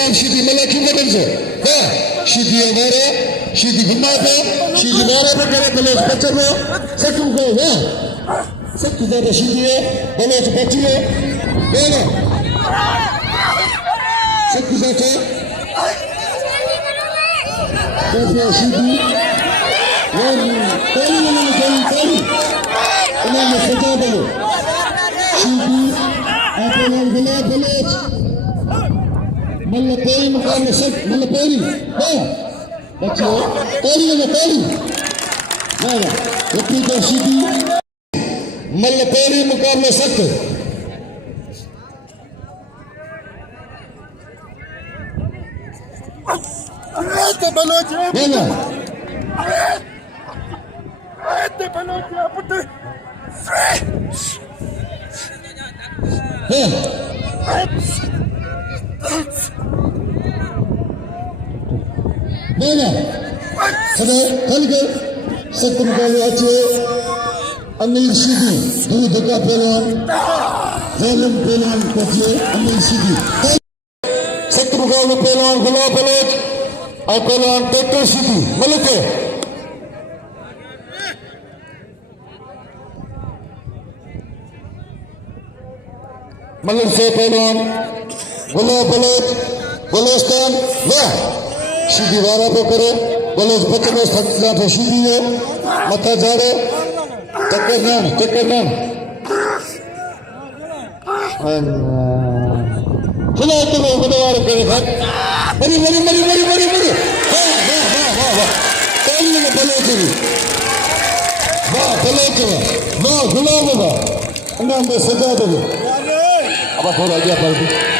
Şimdi melekim de benzer. Ha, şimdi yavara, şimdi gümada, şimdi vara bakara baloz bachano, sakım koy ha. Sakım da şimdi baloz bachano, böyle. Sakım zaten. Böyle şimdi, tali. Ona mesajı balo. Şimdi, apalan baloz. Malaperi मुकाबले सब Malaperi हाँ बच्चों ताली लगा ताली ना रखी तो सीधी Malaperi मुकाबले सब Este balote ना Este balote puto हाँ ना सदा कल कर सत्य मुकाबले अच्छे अमीर सीधी दूध का पहलवान ज़ालिम पहलवान कोचे अमीर सीधी सत्य मुकाबले पहलवान गुलाब बलोच और पहलवान टेक्टर सीधी मलिक है मलिक से पहलवान गुलाब बलोच बलोस्तान वाह सीधी वारा पे करे बलोच बच्चे में सत्या पे सीधी है मत्था जाड़े टक्कर नाम चलो तुम्हें बुधवार करे सर बड़ी वाह ताली में बलोच वाह बलोच वाह गुलाब वाह नाम में सजा दो अब थोड़ा आगे पर